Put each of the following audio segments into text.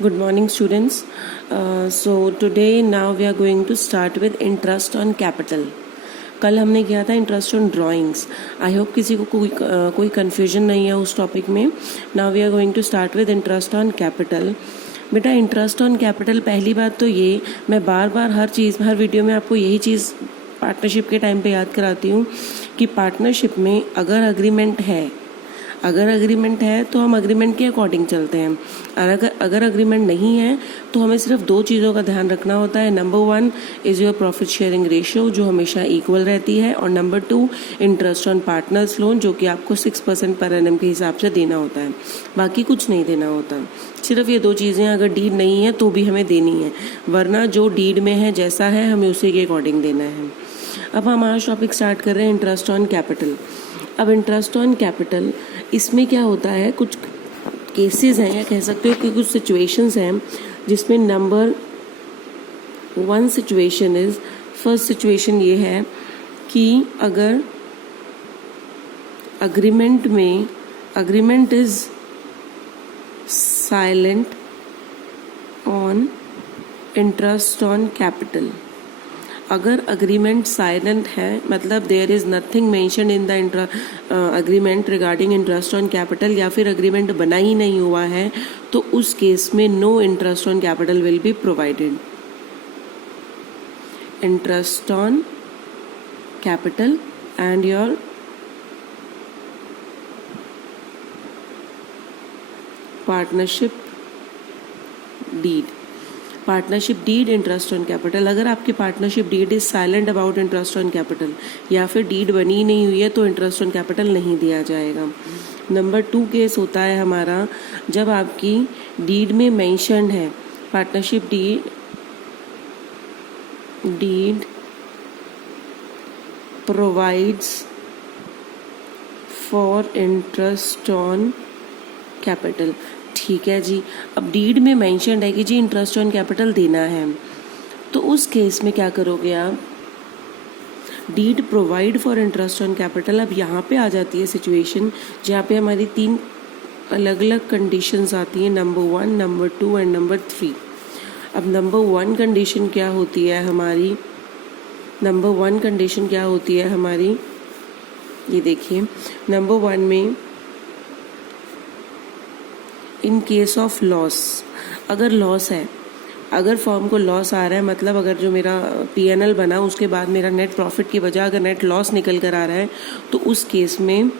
Good morning, students. So today now we are going to start with interest on capital. कल हमने किया था interest on drawings. I hope किसी को कोई कन्फ्यूजन नहीं है उस टॉपिक में. Now we are going to start with interest on capital. बेटा इंटरेस्ट ऑन कैपिटल, पहली बात तो ये मैं बार बार हर वीडियो में आपको यही चीज़ पार्टनरशिप के टाइम पे याद कराती हूँ कि पार्टनरशिप में अगर अग्रीमेंट है तो हम अग्रीमेंट के अकॉर्डिंग चलते हैं. और अगर अग्रीमेंट नहीं है तो हमें सिर्फ दो चीज़ों का ध्यान रखना होता है. Number 1 is your profit sharing ratio जो हमेशा इक्वल रहती है, और number 2 interest on partners loan जो कि आपको 6% पर एनम के हिसाब से देना होता है. बाकी कुछ नहीं देना होता. सिर्फ ये दो चीज़ें अगर डीड नहीं है तो भी हमें देनी है, वरना जो डीड में है जैसा है हमें उसी के अकॉर्डिंग देना है. अब हम आज टॉपिक स्टार्ट कर रहे हैं इंटरेस्ट ऑन कैपिटल. अब इंटरेस्ट ऑन कैपिटल, इसमें क्या होता है, कुछ केसेस हैं या कह सकते हो कि कुछ सिचुएशंस हैं जिसमें number 1 situation is, first situation ये है कि अगर agreement is silent on interest on capital. अगर अग्रीमेंट साइलेंट है मतलब there is nothing mentioned in the agreement regarding interest on capital, या फिर अग्रीमेंट बना ही नहीं हुआ है, तो उस केस में no interest on capital will be provided. Interest on capital and your partnership deed interest on capital. अगर आपकी partnership deed is silent about interest on capital या फिर डीड बनी नहीं हुई है तो इंटरेस्ट ऑन कैपिटल नहीं दिया जाएगा. नंबर 2 केस होता है हमारा जब आपकी डीड में मेंशन्ड है partnership deed provides for interest on capital. ठीक है जी. अब डीड में मेंशन्ड है कि जी इंटरेस्ट ऑन कैपिटल देना है, तो उस केस में क्या करोगे आप, deed provide for interest on capital. अब यहाँ पे आ जाती है सिचुएशन जहाँ पे हमारी 3 अलग अलग कंडीशंस आती हैं, नंबर 1, नंबर 2 एंड नंबर 3. अब नंबर 1 कंडीशन क्या होती है हमारी, ये देखिए. नंबर 1 में इन केस ऑफ लॉस, अगर लॉस है, अगर फर्म को लॉस आ रहा है, मतलब अगर जो मेरा P&L बना उसके बाद मेरा नेट प्रॉफिट की बजाय अगर नेट लॉस निकल कर आ रहा है, तो उस केस में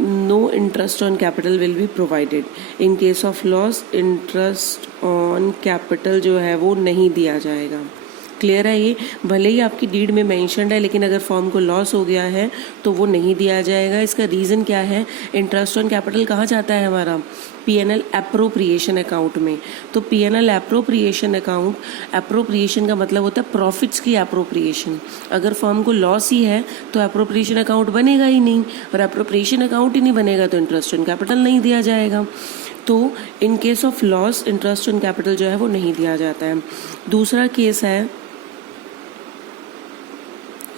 no interest on capital will be provided. In case of loss interest on capital जो है वो नहीं दिया जाएगा. क्लियर है ये. भले ही आपकी डीड में मेंशन्ड है लेकिन अगर फर्म को लॉस हो गया है तो वो नहीं दिया जाएगा. इसका रीज़न क्या है, इंटरेस्ट ऑन कैपिटल कहाँ जाता है हमारा, P&L एप्रोप्रिएशन अकाउंट में. तो P&L एप्रोप्रिएशन अकाउंट, एप्रोप्रिएशन का मतलब होता है प्रॉफिट्स की एप्रोप्रिएशन. अगर फर्म को लॉस ही है तो एप्रोप्रिएशन अकाउंट बनेगा ही नहीं, और एप्रोप्रिएशन अकाउंट ही नहीं बनेगा तो इंटरेस्ट ऑन कैपिटल नहीं दिया जाएगा. तो इन case of loss interest on capital जो है वो नहीं दिया जाता है. दूसरा केस है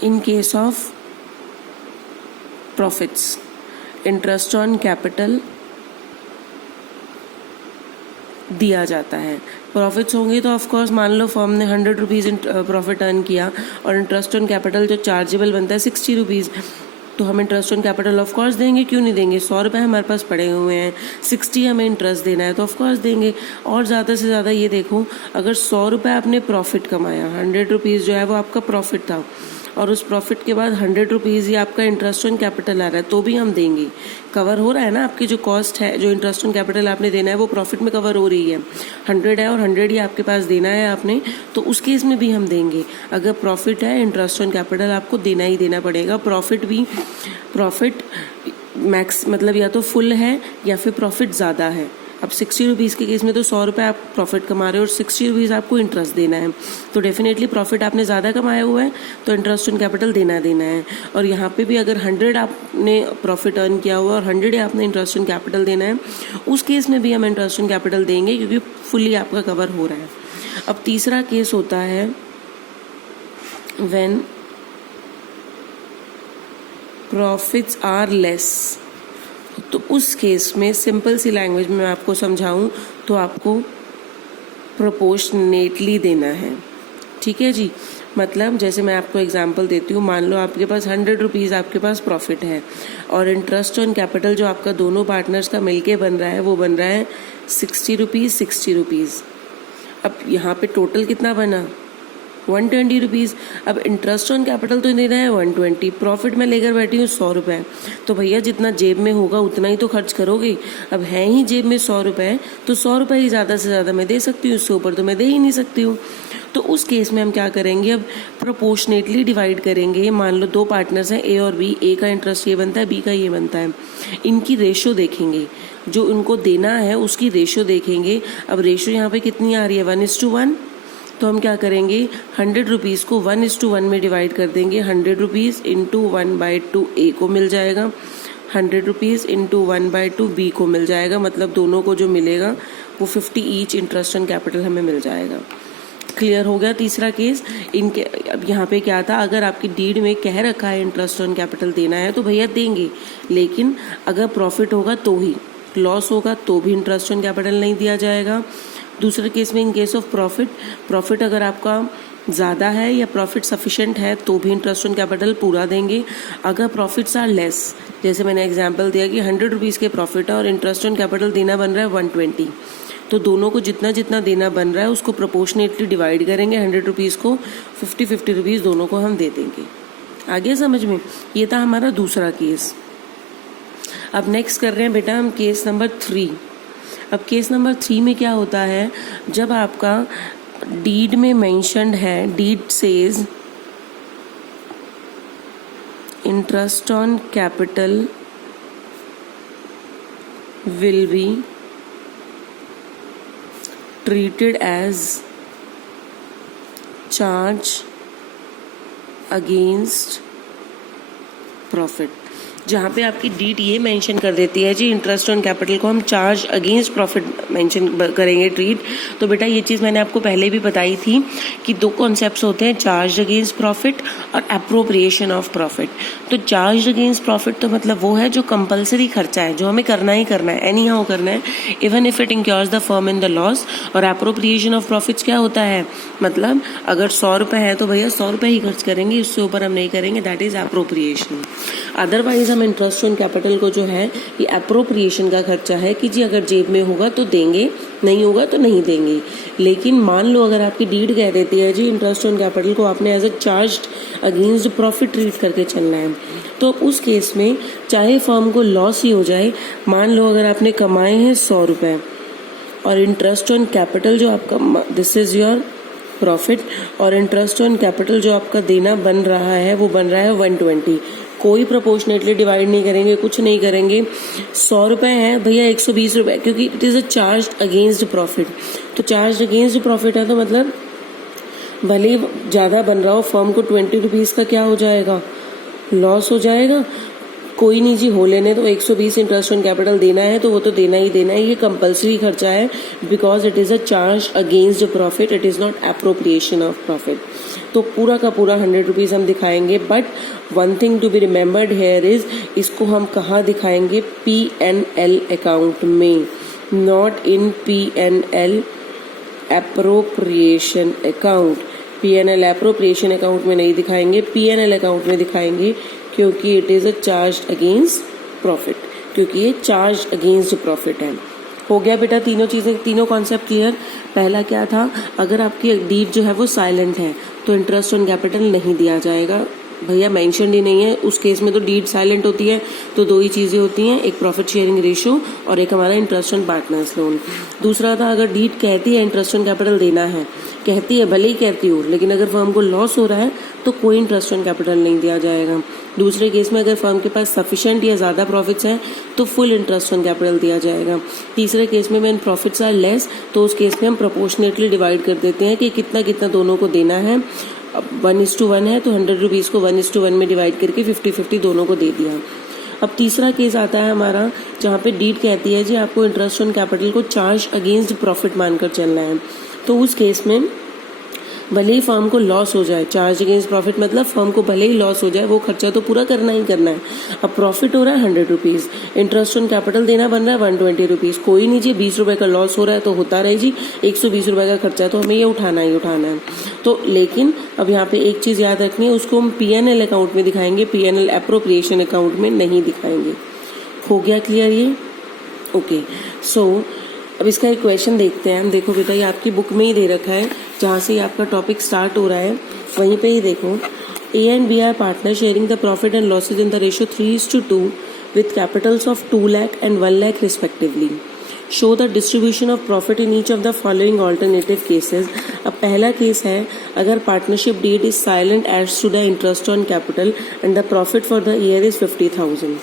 इन case of profits, interest on capital दिया जाता है. प्रॉफिट्स होंगे तो ऑफ कोर्स मान लो फर्म ने 100 रुपीज़ प्रॉफिट अर्न किया और इंटरेस्ट ऑन कैपिटल जो चार्जेबल बनता है 60 रुपीज़, तो हम interest on capital of course देंगे. क्यों नहीं देंगे, 100 रुपये हमारे पास पड़े हुए हैं, 60 हमें इंटरेस्ट देना है तो ऑफ कोर्स देंगे. और ज़्यादा से ज़्यादा ये देखो, अगर 100 रुपये आपने प्रॉफिट कमाया, 100 रुपीज़ जो है वो आपका प्रॉफिट था, और उस प्रॉफिट के बाद 100 रुपीज़ ही आपका इंटरेस्ट ऑन कैपिटल आ रहा है, तो भी हम देंगे. कवर हो रहा है ना, आपकी जो कॉस्ट है, जो इंटरेस्ट ऑन कैपिटल आपने देना है वो प्रॉफिट में कवर हो रही है. 100 है और 100 ही आपके पास देना है आपने, तो उस केस में भी हम देंगे. अगर प्रॉफिट है इंटरेस्ट ऑन कैपिटल आपको देना ही देना पड़ेगा. प्रॉफिट मैक्स मतलब या तो फुल है या फिर प्रॉफिट ज़्यादा है. अब 60 रुपीज़ के केस में तो 100 रुपये आप प्रॉफिट कमा रहे हो और 60 रुपीज़ आपको इंटरेस्ट देना है, तो डेफिनेटली प्रॉफिट आपने ज़्यादा कमाया हुआ है तो इंटरेस्ट ऑन कैपिटल देना है. और यहाँ पे भी अगर 100 आपने प्रॉफिट अर्न किया हुआ और 100 आपने इंटरेस्ट ऑन कैपिटल देना है, उस केस में भी हम इंटरेस्ट ऑन कैपिटल देंगे क्योंकि फुली आपका कवर हो रहा है. अब तीसरा केस होता है व्हेन प्रॉफिट्स आर लेस, तो उस केस में सिंपल सी लैंग्वेज में मैं आपको समझाऊं तो आपको प्रोपोर्शनेटली देना है। ठीक है जी। मतलब जैसे मैं आपको एग्जांपल देती हूँ, मान लो आपके पास 100 रुपीज़ आपके पास प्रॉफिट है और इंटरेस्ट ऑन कैपिटल जो आपका दोनों पार्टनर्स का मिलके बन रहा है वो बन रहा है 60 रुपीज़ 60 रुपीज़। अब यहाँ पे टोटल कितना बना 120 रुपीज़। अब इंटरेस्ट ऑन कैपिटल तो दे रहा है 120, प्रॉफिट में लेकर बैठी हूँ 100 रुपये। तो भैया जितना जेब में होगा उतना ही तो खर्च करोगे। अब है ही जेब में 100 रुपये तो 100 रुपये ही ज़्यादा से ज़्यादा मैं दे सकती हूँ, उससे ऊपर तो मैं दे ही नहीं सकती हूँ। तो उस केस में हम क्या करेंगे, अब प्रोपोर्शनेटली डिवाइड करेंगे। मान लो दो पार्टनर्स हैं ए और बी, ए का इंटरेस्ट ये बनता है, बी का ये बनता है। इनकी रेशो देखेंगे, जो इनको देना है उसकी रेशो देखेंगे। अब रेशो यहाँ पे कितनी आ रही है 1:1। तो हम क्या करेंगे 100 रुपीज़ को 1:1 में डिवाइड कर देंगे। 100 रुपीज़ इंटू 1/2 ए को मिल जाएगा, 100 रुपीज़ इंटू 1/2 बी को मिल जाएगा। मतलब दोनों को जो मिलेगा वो 50 ईच इंटरेस्ट ऑन कैपिटल हमें मिल जाएगा। क्लियर हो गया तीसरा केस। इनके अब यहाँ पे क्या था, अगर आपकी डीड में कह रखा है इंटरेस्ट ऑन कैपिटल देना है तो भैया देंगे, लेकिन अगर प्रॉफिट होगा तो ही, लॉस होगा तो भी इंटरेस्ट ऑन कैपिटल नहीं दिया जाएगा। दूसरे केस में इन केस ऑफ प्रॉफिट अगर आपका ज़्यादा है या प्रॉफिट सफिशेंट है तो भी इंटरेस्ट ऑन कैपिटल पूरा देंगे। अगर प्रॉफिट्स आर लेस, जैसे मैंने एग्जांपल दिया कि 100 रुपीज़ के प्रॉफिट है और इंटरेस्ट ऑन कैपिटल देना बन रहा है 120, तो दोनों को जितना जितना देना बन रहा है उसको प्रोपोर्शनेटली डिवाइड करेंगे। 100 रुपीज़ को 50 रुपीज़ दोनों को हम दे देंगे। आगे समझ में? ये था हमारा दूसरा केस। अब नेक्स्ट कर रहे हैं बेटा हम केस नंबर 3। अब केस नंबर 3 में क्या होता है, जब आपका डीड में मेंशन्ड है, deed says interest on capital will be treated as charge against profit। जहाँ पे आपकी डीड ये मेंशन कर देती है जी इंटरेस्ट ऑन कैपिटल को हम चार्ज अगेंस्ट प्रॉफिट मेंशन करेंगे ट्रीट। तो बेटा ये चीज़ मैंने आपको पहले भी बताई थी कि दो कॉन्सेप्ट्स होते हैं, चार्ज अगेंस्ट प्रॉफिट और एप्रोप्रिएशन ऑफ प्रॉफिट। तो चार्ज अगेंस्ट प्रॉफिट तो मतलब वो है जो कंपलसरी खर्चा है, जो हमें करना ही करना है, एनी हाउ करना है, even if it incurs the firm in the loss. और एप्रोप्रिएशन ऑफ प्रॉफिट्स क्या होता है, मतलब अगर 100 रुपये है तो भैया 100 रुपये ही खर्च करेंगे, इससे ऊपर हम नहीं करेंगे, दैट इज एप्रोप्रिएशन। अदरवाइज हम इंटरेस्ट ऑन कैपिटल को जो है ये एप्रोप्रिएशन का खर्चा है कि जी अगर जेब में होगा तो देंगे, नहीं होगा तो नहीं देंगे। लेकिन मान लो अगर आपकी डीड कह देती है जी इंटरेस्ट ऑन कैपिटल को आपने as a charged against profit treat करके चलना है, तो उस केस में चाहे फर्म को लॉस ही हो जाए, मान लो अगर आपने कमाए हैं 100 रुपये और इंटरेस्ट ऑन कैपिटल जो आपका, दिस इज योर प्रॉफिट, और इंटरेस्ट ऑन कैपिटल जो आपका देना बन रहा है वो बन रहा है 120। कोई प्रोपोर्शनेटली डिवाइड नहीं करेंगे, कुछ नहीं करेंगे। 100 रुपये हैं भैया 120 रुपये, क्योंकि it is a charge against profit. तो चार्ज अगेंस्ट प्रॉफिट है तो मतलब भले ही ज़्यादा बन रहा हो, फर्म को 20 रुपीज़ का क्या हो जाएगा, लॉस हो जाएगा। कोई नहीं जी, हो लेने तो 120 इंटरेस्ट ऑन कैपिटल देना है तो वो तो देना ही देना है, ये कंपलसरी खर्चा है, because it is a charge against profit, it is not appropriation of profit. तो पूरा का पूरा 100 रुपीज़ हम दिखाएंगे। But one thing to be remembered here is, इसको हम कहाँ दिखाएंगे, P&L अकाउंट में, not in P&L appropriation account. P&L appropriation account में नहीं दिखाएंगे, P&L अकाउंट में दिखाएंगे, क्योंकि it is a charge against profit, क्योंकि ये चार्ज अगेंस्ट प्रॉफिट है। हो गया बेटा तीनों चीज़ें, तीनों कॉन्सेप्ट क्लियर। पहला क्या था, अगर आपकी डीड जो है वो साइलेंट है तो इंटरेस्ट ऑन कैपिटल नहीं दिया जाएगा, भैया मेंशन ही नहीं है, उस केस में तो डीड साइलेंट होती है। तो दो ही चीज़ें होती हैं, एक प्रॉफिट शेयरिंग रेशो और एक हमारा इंटरेस्ट ऑन पार्टनर्स लोन। दूसरा था, अगर डीड कहती है इंटरेस्ट ऑन कैपिटल देना है, कहती है, भले ही कहती हो, लेकिन अगर फर्म को लॉस हो रहा है तो कोई इंटरेस्ट ऑन कैपिटल नहीं दिया जाएगा। दूसरे केस में अगर फर्म के पास सफिशिएंट या ज़्यादा प्रॉफिट्स हैं तो फुल इंटरेस्ट ऑन कैपिटल दिया जाएगा। तीसरे केस में व्हेन प्रॉफिट्स आर लेस, तो उस केस में हम प्रोपोर्शनेटली डिवाइड कर देते हैं कि कितना कितना दोनों को देना है। अब 1:1 है तो 100 रुपीज़ को 1:1 में डिवाइड करके 50-50 दोनों को दे दिया। अब तीसरा केस आता है हमारा, जहाँ पे डीड कहती है जी आपको इंटरेस्ट ऑन कैपिटल को चार्ज अगेंस्ट प्रॉफिट मानकर चलना है। तो उस केस में भले ही फर्म को लॉस हो जाए, चार्ज अगेंस्ट प्रॉफिट मतलब फर्म को भले ही लॉस हो जाए वो खर्चा तो पूरा करना ही करना है। अब प्रॉफिट हो रहा है 100 रुपीज़, इंटरेस्ट ऑन कैपिटल देना बन रहा है 120 रुपीज़। कोई नहीं जी, 20 रुपये का लॉस हो रहा है तो होता रहे जी, 120 रुपये का खर्चा तो हमें ये उठाना ही उठाना है। तो लेकिन अब यहाँ पे एक चीज़ याद रखनी है, उसको हम P&L अकाउंट में दिखाएंगे, P&L एप्रोप्रिएशन अकाउंट में नहीं दिखाएंगे। हो गया क्लियर ये? ओके, सो अब इसका एक क्वेश्चन देखते हैं हम। देखो बेटा, ये आपकी बुक में ही दे रखा है, जहाँ से आपका टॉपिक स्टार्ट हो रहा है वहीं पे ही देखो। A and B are partners sharing the profit and losses in the ratio 3:2 with capitals of 2 lakh and 1 lakh respectively. Show the distribution of profit in each of the following alternative cases. अब पहला case है, अगर partnership deed is silent as to the interest on capital and the profit for the year is 50,000।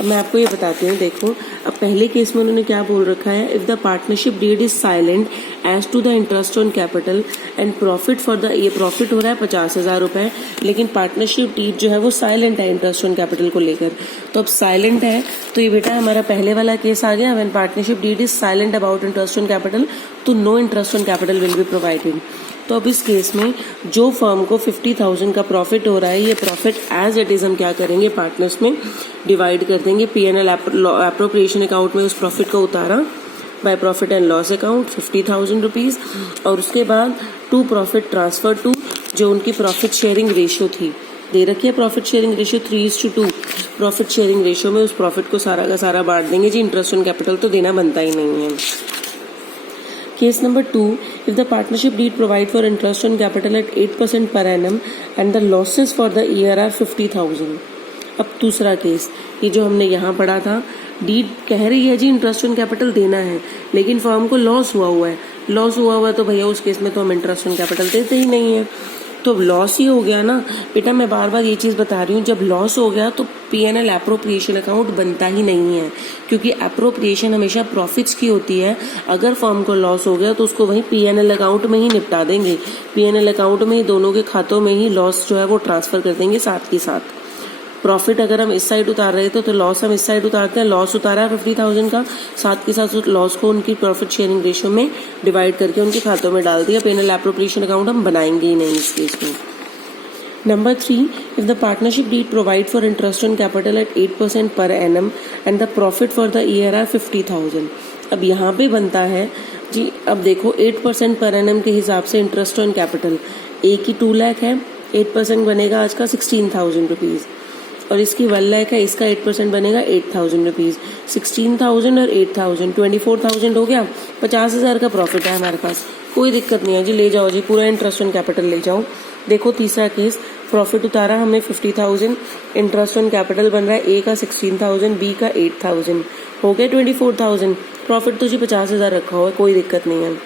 अब मैं आपको ये बताती हूँ, देखो अब पहले केस में उन्होंने क्या बोल रखा है, if the partnership deed is silent as to the interest on capital and profit for the, ये प्रॉफिट हो रहा है 50,000 रुपये, लेकिन पार्टनरशिप डीड जो है वो साइलेंट है इंटरेस्ट ऑन कैपिटल को लेकर। तो अब साइलेंट है तो ये बेटा हमारा पहले वाला केस आ गया, when partnership deed is silent about interest on capital तो no interest on capital will be provided. तो अब इस केस में जो फर्म को 50,000 का प्रॉफिट हो रहा है, ये प्रॉफिट एज इट इज हम क्या करेंगे, पार्टनर्स में डिवाइड कर देंगे। P&L एप्रोप्रिएशन अकाउंट में उस प्रॉफिट को उतारा by profit and loss account 50,000 rupees, और उसके बाद टू प्रॉफिट ट्रांसफर टू, जो उनकी प्रॉफिट शेयरिंग रेशियो थी, दे रखी है profit sharing ratio 3:2। Profit sharing ratio में उस प्रॉफिट को सारा का सारा बांट देंगे जी, इंटरेस्ट ऑन कैपिटल तो देना बनता ही नहीं है। Case number 2, if the partnership deed provide for interest on capital at 8% per annum and the losses for the year are 50,000। अब दूसरा केस, ये जो हमने यहाँ पढ़ा था, डीड कह रही है जी इंटरेस्ट ऑन कैपिटल देना है, लेकिन फर्म को लॉस हुआ है, लॉस हुआ तो भैया उस केस में तो हम इंटरेस्ट ऑन कैपिटल देते ही नहीं है। तो लॉस ही हो गया ना बेटा, मैं बार बार ये चीज़ बता रही हूँ, जब लॉस हो गया तो P&L एप्रोप्रिएशन अकाउंट बनता ही नहीं है, क्योंकि एप्रोप्रिएशन हमेशा प्रॉफिट्स की होती है। अगर फर्म को लॉस हो गया तो उसको वहीं P&L अकाउंट में ही निपटा देंगे, P&L अकाउंट में ही दोनों के खातों में ही लॉस जो है वो ट्रांसफर कर देंगे साथ के साथ। प्रॉफिट अगर हम इस साइड उतार रहे थे तो लॉस हम इस साइड उतारते हैं, लॉस उतारा 50,000 का, साथ के साथ लॉस को उनकी प्रॉफिट शेयरिंग रेशियो में डिवाइड करके उनके खातों में डाल दिया। P&L एप्रोप्रिएशन अकाउंट हम बनाएंगे ही नहीं इस केस में। Number 3, if the partnership deed provide for interest on capital at 8% per annum and the profit for the year are 50,000। अब यहाँ पे बनता है जी, अब देखो 8% पर annum के हिसाब से इंटरेस्ट ऑन कैपिटल, एक ही 2 लाख है, 8% बनेगा आज का 16,000 रुपीज़, और इसकी 1 लाख है, इसका 8% बनेगा 8,000 रुपीज़। 16,000 और 8,000 24,000 हो गया, 50,000 का प्रॉफिट है हमारे पास, कोई दिक्कत नहीं है जी, ले जाओ जी पूरा इंटरेस्ट ऑन कैपिटल ले जाओ। देखो तीसरा केस, प्रॉफिट उतारा हमने 50,000, इंटरेस्ट ऑन कैपिटल बन रहा है, ए का 16,000, बी का 8,000, हो गया 24,000। प्रॉफिट तो जी 50,000 रखा हुआ है, कोई दिक्कत नहीं है,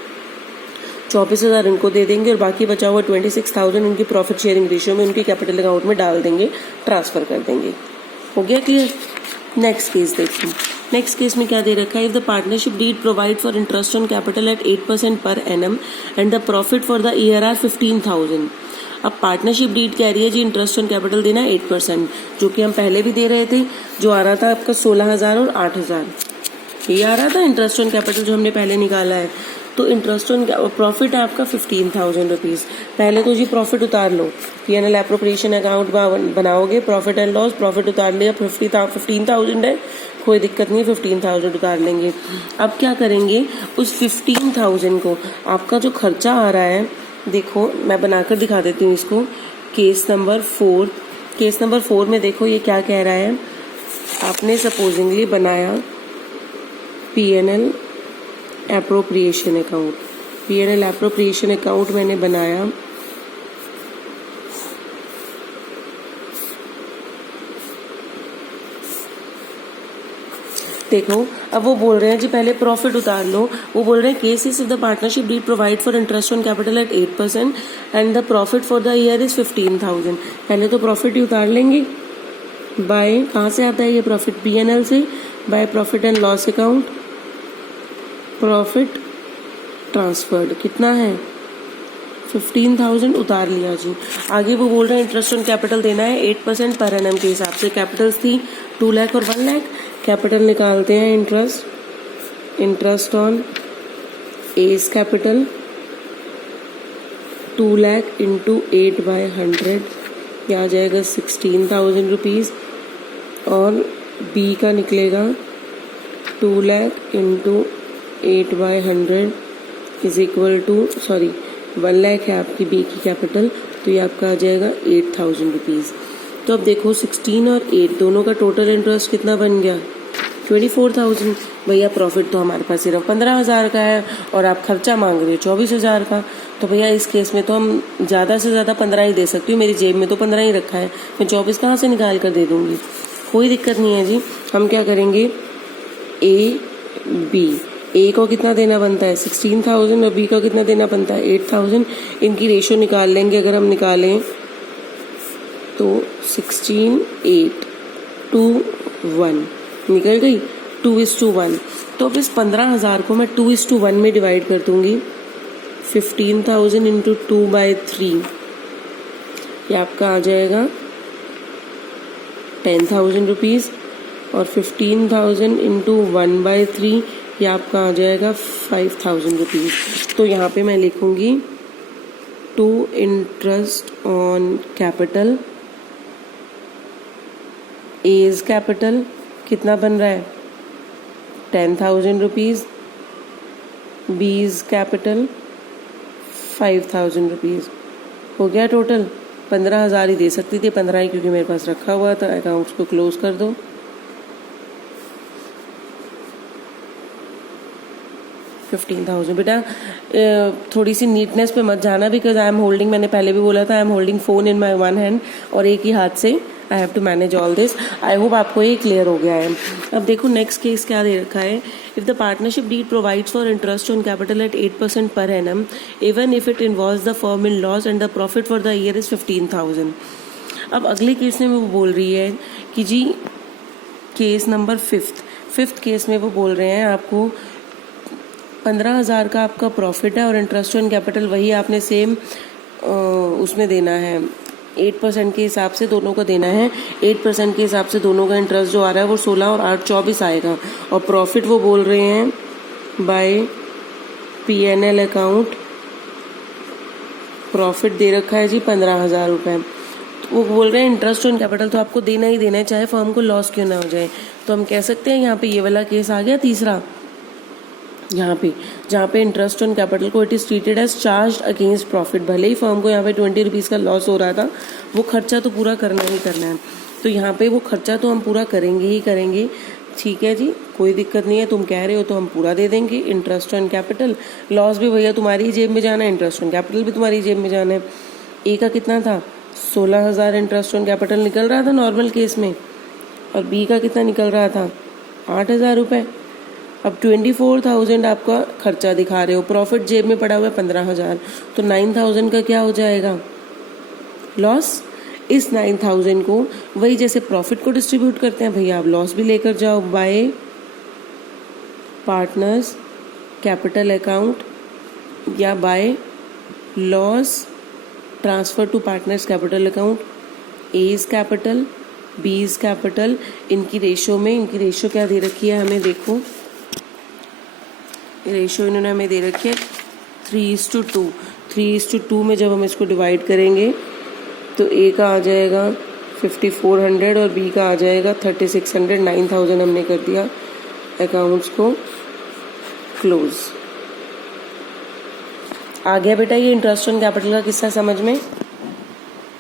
24,000 इनको दे देंगे और बाकी बचा हुआ 26,000 उनकी प्रॉफिट शेयरिंग रेशियो में उनके कैपिटल अकाउंट में डाल देंगे, ट्रांसफर कर देंगे। हो गया क्लियर? नेक्स्ट केस देखिए, नेक्स्ट केस में क्या दे रखा है, if the partnership deed provide for interest on capital at 8% per annum and the profit for the year are 15,000। अब पार्टनरशिप डीड कह रही है जी इंटरेस्ट ऑन कैपिटल देना 8%, जो कि हम पहले भी दे रहे थे, जो आ रहा था आपका 16,000 और 8,000, ये आ रहा था इंटरेस्ट ऑन कैपिटल जो हमने पहले निकाला है। तो इंटरेस्ट ऑन प्रॉफिट है आपका 15,000 रुपीज़। पहले तो जी प्रॉफिट उतार लो, P&L एप्रोप्रिएशन अकाउंट बनाओगे, प्रॉफिट एंड लॉस, प्रॉफिट उतार लिया, 15,000 है, कोई दिक्कत नहीं, 15,000 उतार लेंगे। अब क्या करेंगे, उस 15,000 को आपका जो खर्चा आ रहा है, देखो मैं बनाकर दिखा देती हूँ इसको। केस नंबर 4, केस नंबर 4 में देखो ये क्या कह रहा है, आपने सपोजिंगली बनाया P&L appropriation account, P&L appropriation account मैंने बनाया, देखो अब वो बोल रहे हैं जी पहले प्रॉफिट उतार लो। वो बोल रहे हैं case is if the partnership deed provide for interest on capital at 8% and the profit for the year is 15,000। पहले तो प्रॉफिट ही उतार लेंगे, बाय कहाँ से आता है ये प्रॉफिट, P&L से, by profit and loss account, profit transferred कितना है 15,000 उतार लिया जी। आगे वो बोल रहे हैं इंटरेस्ट ऑन कैपिटल देना है 8% पर एनम के हिसाब से, कैपिटल्स थी 2 लाख और 1 लाख, कैपिटल निकालते हैं, interest on as capital 2 lakh into 8/100 ये आ जाएगा 16,000 रुपीज़। और बी का निकलेगा 2 lakh into 8/100 is equal to 1 lakh है आपकी बी की कैपिटल, तो ये आपका आ जाएगा 8,000 रुपीज़। तो अब देखो 16 और 8 दोनों का टोटल इंटरेस्ट कितना बन गया 24,000। भैया प्रॉफिट तो हमारे पास सिर्फ 15,000 का है और आप खर्चा मांग रहे हो 24,000 का। तो भैया इस केस में तो हम ज़्यादा से ज़्यादा 15 ही दे सकती हूँ, मेरी जेब में तो 15 ही रखा है, मैं 24 कहाँ से निकाल कर दे दूँगी। कोई दिक्कत नहीं है जी। हम क्या करेंगे ए बी, ए को कितना देना बनता है 16,000 और बी को कितना देना बनता है 8,000। इनकी रेशो निकाल लेंगे, अगर हम निकालें तो 16 8 2 1 निकल गई 2:1। तो अब इस 15,000 को मैं 2:1 में डिवाइड कर दूंगी। 15,000 इंटू 2/3 ये आपका आ जाएगा 10,000 रुपीज़ और 15,000 इंटू 1/3 ये आपका आ जाएगा 5,000 रुपीज़। तो यहाँ पे मैं लिखूँगी to interest on capital, as capital कितना बन रहा है 10,000 रुपीज़, बीज कैपिटल 5,000 रुपीज़। हो गया टोटल 15,000 ही दे सकती थी, 15 ही क्योंकि मेरे पास रखा हुआ था। अकाउंट्स को क्लोज कर दो। बेटा थोड़ी सी नीटनेस पे मत जाना, बिकॉज आई एम होल्डिंग, मैंने पहले भी बोला था, I am holding phone in my one hand और एक ही हाथ से I have to manage all this. I hope आपको ये क्लियर हो गया है। अब देखो नेक्स्ट केस क्या दे रखा है। If the partnership deed provides for interest on capital at 8% per annum even if it involves the firm in loss and the profit for the year is 15,000। अब अगले केस में वो बोल रही है कि जी केस नंबर फिफ्थ केस में वो बोल रहे हैं आपको 15,000 का आपका प्रॉफिट है और इंटरेस्ट ऑन कैपिटल वही आपने सेम उसमें देना है 8% के हिसाब से दोनों को देना है। 8% के हिसाब से दोनों का इंटरेस्ट जो आ रहा है वो 16 और 8 24 आएगा। और प्रॉफिट वो बोल रहे हैं बाय P&L अकाउंट, प्रॉफिट दे रखा है जी 15,000 रुपये। वो बोल रहे हैं इंटरेस्ट ऑन कैपिटल तो आपको देना ही देना है, चाहे फर्म को लॉस क्यों ना हो जाए। तो हम कह सकते हैं यहाँ पे ये वाला केस आ गया तीसरा, यहाँ पे जहाँ पे इंटरेस्ट ऑन कैपिटल को it is treated as charge against profit. भले ही फर्म को यहाँ पे 20 रुपीज़ का लॉस हो रहा था, वो खर्चा तो पूरा करना ही करना है। तो यहाँ पे वो खर्चा तो हम पूरा करेंगे ही करेंगे। ठीक है जी, कोई दिक्कत नहीं है, तुम कह रहे हो तो हम पूरा दे देंगे। इंटरेस्ट ऑन कैपिटल, लॉस भी भैया तुम्हारी जेब में जाना है, इंटरेस्ट ऑन कैपिटल भी तुम्हारी जेब में जाना है। ए का कितना था 16,000 इंटरेस्ट ऑन कैपिटल निकल रहा था नॉर्मल केस में, और बी का कितना निकल रहा था 8,000 रुपये। अब 24,000 आपका खर्चा दिखा रहे हो, प्रॉफिट जेब में पड़ा हुआ है 15,000, तो 9,000 का क्या हो जाएगा लॉस। इस 9,000 को वही जैसे प्रॉफिट को डिस्ट्रीब्यूट करते हैं भैया आप लॉस भी लेकर जाओ बाय पार्टनर्स कैपिटल अकाउंट या by loss transfer to partners capital account. A is capital, b is capital, इनकी रेशो क्या दे रखी है हमें, देखो रेशो इन्होंने हमें दे रखी है 3:2। 3:2 में जब हम इसको डिवाइड करेंगे तो ए का आ जाएगा 5,400 और बी का आ जाएगा 3,600। 9,000 हमने कर दिया, अकाउंट्स को क्लोज। आ गया बेटा ये इंटरेस्ट ऑन कैपिटल का किस्सा समझ में।